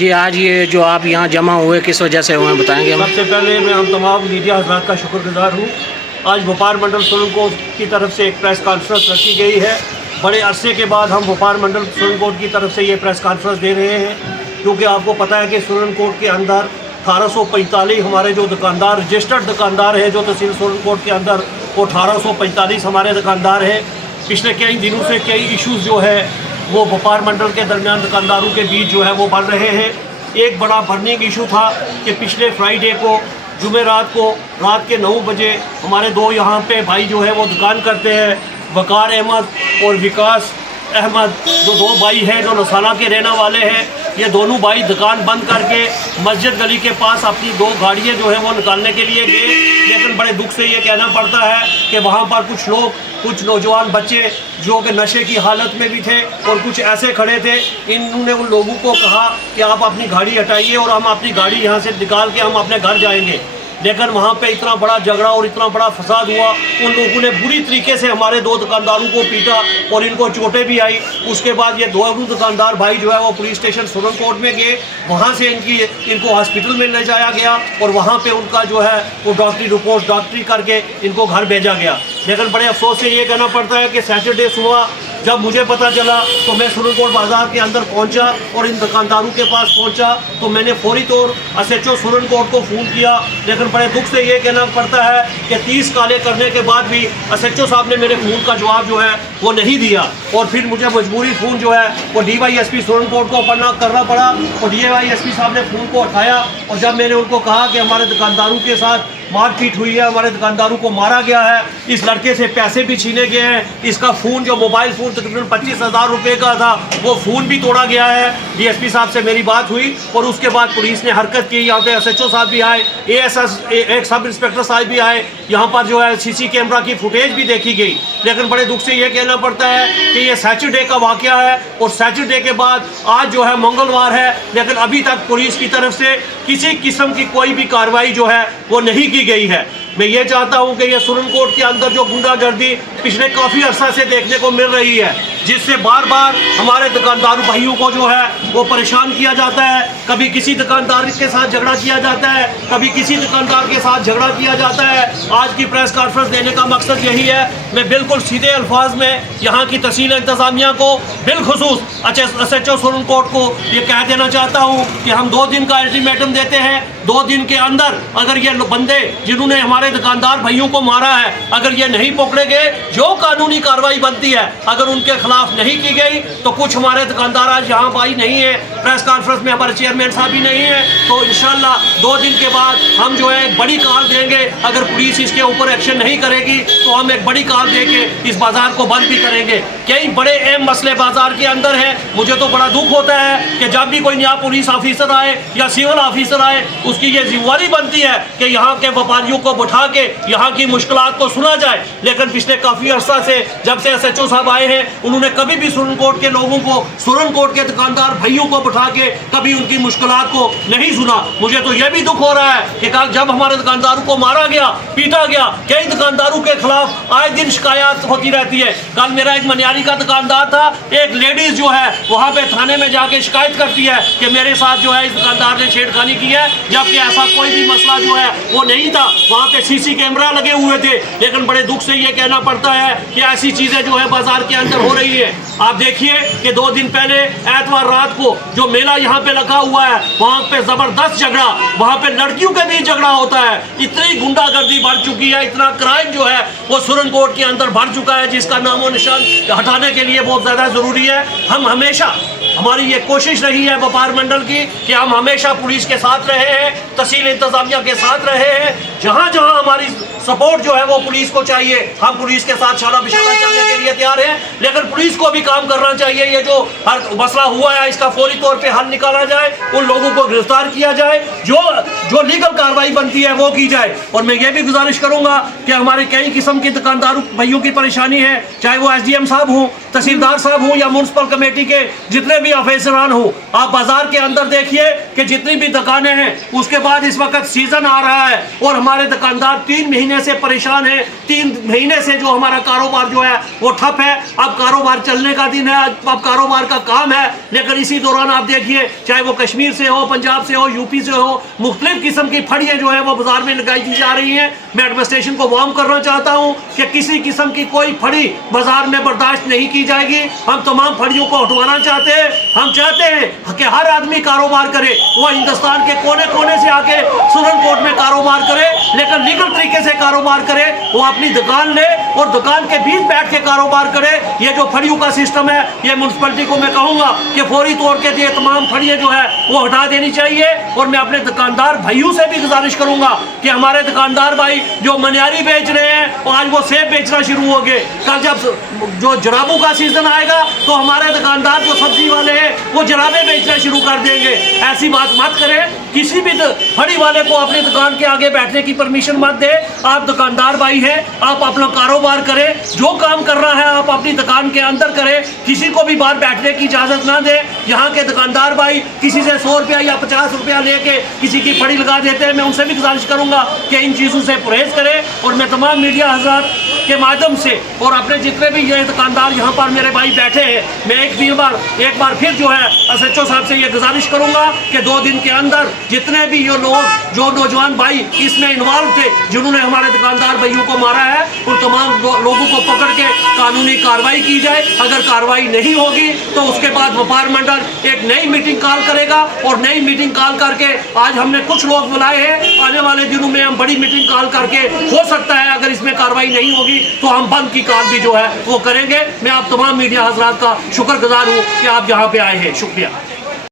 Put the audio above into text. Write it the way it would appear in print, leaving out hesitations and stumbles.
जी, आज ये जो आप यहाँ जमा हुए किस वजह से हुए बताएंगे हमें? सबसे पहले मैं हम तमाम मीडिया हज़रात का शुक्रगुजार हूँ। आज भोपाल मंडल सुरन कोर्ट की तरफ से एक प्रेस कॉन्फ्रेंस रखी गई है। बड़े अरसे के बाद हम भोपाल मंडल सुरन कोर्ट की तरफ से ये प्रेस कॉन्फ्रेंस दे रहे हैं, क्योंकि आपको पता है कि सुरन कोर्ट के अंदर 1845 हमारे जो दुकानदार रजिस्टर्ड दुकानदार हैं, जो तहसील सुरन कोर्ट के अंदर वो 1845 हमारे दुकानदार हैं। पिछले कई दिनों से कई इश्यूज़ जो है वो भोपाल मंडल के दरमियान दुकानदारों के बीच जो है वो बढ़ रहे हैं। एक बड़ा बर्निंग इशू था कि पिछले फ्राइडे को जुमेरात को रात के 9 बजे हमारे दो यहाँ पे भाई जो है वो दुकान करते हैं, वकार अहमद और विकास अहमद, जो दो भाई हैं जो नसाना के रहने वाले हैं। ये दोनों भाई दुकान बंद करके मस्जिद गली के पास अपनी दो गाड़ियाँ जो है वो निकालने के लिए गए, लेकिन बड़े दुख से ये कहना पड़ता है कि वहाँ पर कुछ लोग, कुछ नौजवान बच्चे जो कि नशे की हालत में भी थे और कुछ ऐसे खड़े थे, इन्होंने उन लोगों को कहा कि आप अपनी गाड़ी हटाइए और हम अपनी गाड़ी यहाँ से निकाल के हम अपने घर जाएंगे। लेकिन वहाँ पे इतना बड़ा झगड़ा और इतना बड़ा फसाद हुआ, उन लोगों ने बुरी तरीके से हमारे दो दुकानदारों को पीटा और इनको चोटें भी आई। उसके बाद ये दोनों दुकानदार भाई जो है वो पुलिस स्टेशन सुरन कोर्ट में गए, वहाँ से इनको हॉस्पिटल में ले जाया गया और वहाँ पे उनका जो है वो डॉक्टरी रिपोर्ट डॉक्टरी करके इनको घर भेजा गया। लेकिन बड़े अफसोस से ये कहना पड़ता है कि सैटरडे सुबह जब मुझे पता चला तो मैं सुरन कोर्ट बाज़ार के अंदर पहुंचा और इन दुकानदारों के पास पहुंचा तो मैंने फौरी तौर SHO सुरन कोर्ट को फ़ोन किया। लेकिन बड़े दुख से ये कहना पड़ता है कि 30 काले करने के बाद भी SHO साहब ने मेरे फ़ोन का जवाब जो है वो नहीं दिया और फिर मुझे मजबूरी फ़ोन जो है वो DYSP सुरन कोर्ट को करना पड़ा और DYSP साहब ने फ़ोन को उठाया। और जब मैंने उनको कहा कि हमारे दुकानदारों के साथ मारपीट हुई है, हमारे दुकानदारों को मारा गया है, इस लड़के से पैसे भी छीने गए हैं, इसका फ़ोन जो मोबाइल फ़ोन तकरीबन 25,000 रुपये का था वो फ़ोन भी तोड़ा गया है। DSP साहब से मेरी बात हुई और उसके बाद पुलिस ने हरकत की। यहाँ पे SHO साहब भी आए, एक सब इंस्पेक्टर साहब भी आए, यहाँ पर जो है CC कैमरा की फुटेज भी देखी गई। लेकिन बड़े दुख से ये कहना पड़ता है कि ये सैटरडे का वाक़या है और सैटरडे के बाद आज जो है मंगलवार है, लेकिन अभी तक पुलिस की तरफ से किसी किस्म की कोई भी कार्रवाई जो है वो नहीं की गई है। मैं ये चाहता हूं कि ये सुरन कोर्ट के अंदर जो गुंडागर्दी पिछले काफ़ी अरसा से देखने को मिल रही है, जिससे बार बार हमारे दुकानदार भाइयों को जो है वो परेशान किया जाता है, कभी किसी दुकानदार के साथ झगड़ा किया जाता है, कभी किसी दुकानदार के साथ झगड़ा किया जाता है। आज की प्रेस कॉन्फ्रेंस देने का मकसद यही है। मैं बिल्कुल सीधे अल्फाज में यहाँ की तहसील इंतज़ामिया को, बिलखुसूस SHO सुरन कोर्ट को ये कह देना चाहता हूँ कि हम 2 दिन का अल्टीमेटम देते हैं। 2 दिन के अंदर अगर ये बंदे जिन्होंने हमारे दुकानदार भाइयों को मारा है, अगर ये नहीं पकड़े गए, जो कानूनी कार्रवाई बनती है अगर उनके खिलाफ नहीं की गई, तो कुछ हमारे दुकानदार आज यहाँ भाई नहीं है, प्रेस कॉन्फ्रेंस में हमारे चेयरमैन साहब भी नहीं है, तो इंशाल्लाह 2 दिन के बाद हम जो है बड़ी कॉल देंगे। अगर पुलिस इसके ऊपर एक्शन नहीं करेगी तो हम एक बड़ी कॉल देके इस बाजार को बंद भी करेंगे। कई बड़े अहम मसले बाजार के अंदर हैं। मुझे तो बड़ा दुख होता है कि जब भी कोई नया पुलिस ऑफिसर आए या सिविल ऑफिसर आए, उसकी ये जिम्मेदारी बनती है कि यहाँ के व्यापारियों को बैठा के यहाँ की मुश्किलात को सुना जाए। लेकिन पिछले काफ़ी अर्सा से जब से SHO साहब आए हैं, उन्होंने कभी भी सुरन कोर्ट के लोगों को, सुरन कोर्ट के दुकानदार भाइयों को बैठा के कभी उनकी मुश्किलात को नहीं सुना। मुझे तो यह भी दुख हो रहा है कि कल जब हमारे दुकानदारों को मारा गया, पीटा गया, कई दुकानदारों के खिलाफ आए दिन शिकायत होती रहती है। कल मेरा एक मनियारी का दुकानदार था, एक लेडीज जो है वहाँ पे थाने में जाके शिकायत करती है कि मेरे साथ जो है इस दुकानदार ने छेड़खानी की है, जबकि ऐसा कोई भी मसला जो है वो नहीं था। वहाँ पे CC कैमरा लगे हुए थे। लेकिन बड़े दुख से ये कहना पड़ता है कि ऐसी चीज़ें जो है बाजार के अंदर हो रही है। आप देखिए कि 2 दिन पहले एतवार रात को जो मेला यहाँ पे लगा हुआ है, वहाँ पे ज़बरदस्त झगड़ा, वहाँ पे लड़कियों के बीच झगड़ा होता है। इतनी गुंडागर्दी बढ़ चुकी है, इतना क्राइम जो है वो सुरन कोर्ट के अंदर बढ़ चुका है, जिसका नामो निशान हटाने के लिए बहुत ज़्यादा ज़रूरी है। हम हमेशा, हमारी ये कोशिश रही है व्यापार मंडल की कि हम हमेशा पुलिस के साथ रहे हैं, तहसील इंतज़ामिया के साथ रहे हैं। जहाँ जहाँ हमारी सपोर्ट जो है वो पुलिस को चाहिए, हम पुलिस के साथ शाला बिशाला चलने के लिए तैयार हैं। लेकिन पुलिस को भी काम करना चाहिए। ये जो हर मसला हुआ है इसका फौरी तौर पे हल निकाला जाए, उन लोगों को गिरफ्तार किया जाए, जो लीगल कार्रवाई बनती है वो की जाए। और मैं ये भी गुजारिश करूँगा कि हमारे कई किस्म के दुकानदारों भाइयों की परेशानी है, चाहे वो SDM साहब हों, तहसीलदार साहब हों या म्यूनसिपल कमेटी के जितने भी अफसरान हों, आप बाजार के अंदर देखिए कि जितनी भी दुकानें हैं, उसके बाद इस वक्त सीजन आ रहा है और हमारे दुकानदार 3 महीने वजह से परेशान है। 3 महीने से जो हमारा कारोबार जो है वो ठप है। अब कारोबार चलने का दिन है, अब कारोबार का काम है। लेकिन इसी दौरान आप देखिए, चाहे वो कश्मीर से हो, पंजाब से हो, यूपी से हो, मुख्तलिफ किस्म की फड़ियाँ जो है वो बाजार में लगाई दी जा रही हैं। मैं एडमिनिस्ट्रेशन को वार्न करना चाहता हूँ कि किसी किस्म की कोई फड़ी बाजार में बर्दाश्त नहीं की जाएगी। हम तमाम फड़ियों को हटवाना चाहते हैं। हम चाहते हैं कि हर आदमी कारोबार करे, वो हिंदुस्तान के कोने कोने से आके सुरन कोर्ट में कारोबार करे, लेकिन लीगल तरीके से कारोबार करे। वो अपनी दुकान ले और दुकान के बीच बैठ के कारोबार करे। ये जो फड़ियों का सिस्टम है, ये म्यूनसिपलिटी को मैं कहूँगा कि फौरी तौर के ये तमाम फड़ियाँ जो है वो हटा देनी चाहिए। और मैं अपने दुकानदार भाइयों से भी गुजारिश करूँगा कि हमारे दुकानदार भाई जो मनियारी बेच रहे हैं, और आज वो सेब बेचना शुरू हो गए। कल जब जो जराबों का सीजन आएगा तो हमारे दुकानदार जो सब्जी वाले हैं वो जराबे बेचना शुरू कर देंगे। ऐसी बात मत करें। किसी भी फड़ी वाले को अपनी दुकान के आगे बैठने की परमिशन मत दे। आप दुकानदार भाई हैं, आप अपना कारोबार करें। जो काम कर रहा है आप अपनी दुकान के अंदर करें, किसी को भी बाहर बैठने की इजाज़त ना दें। यहाँ के दुकानदार भाई किसी से 100 रुपया या 50 रुपया लेके किसी की फड़ी लगा देते हैं। मैं उनसे भी गुजारिश करूँगा कि इन चीज़ों से परहेज़ करें। और मैं तमाम मीडिया हज़रात के माध्यम से और अपने जितने भी ये दुकानदार यहाँ पर मेरे भाई बैठे हैं, मैं एक बार फिर जो है SHO साहब से ये गुजारिश करूँगा कि 2 दिन के अंदर जितने भी ये लोग जो नौजवान भाई इसमें इन्वॉल्व थे, जिन्होंने हमारे दुकानदार भाइयों को मारा है, उन तमाम लोगों को पकड़ के कानूनी कार्रवाई की जाए। अगर कार्रवाई नहीं होगी तो उसके बाद व्यापार मंडल एक नई मीटिंग कॉल करेगा। और नई मीटिंग कॉल करके आज हमने कुछ लोग बुलाए हैं, आने वाले दिनों में हम बड़ी मीटिंग कॉल करके, हो सकता है अगर इसमें कार्रवाई नहीं होगी तो हम बंद की कॉल भी जो है वो करेंगे। मैं आप तमाम मीडिया हजरात का शुक्रगुजार हूँ कि आप यहाँ पे आए हैं। शुक्रिया।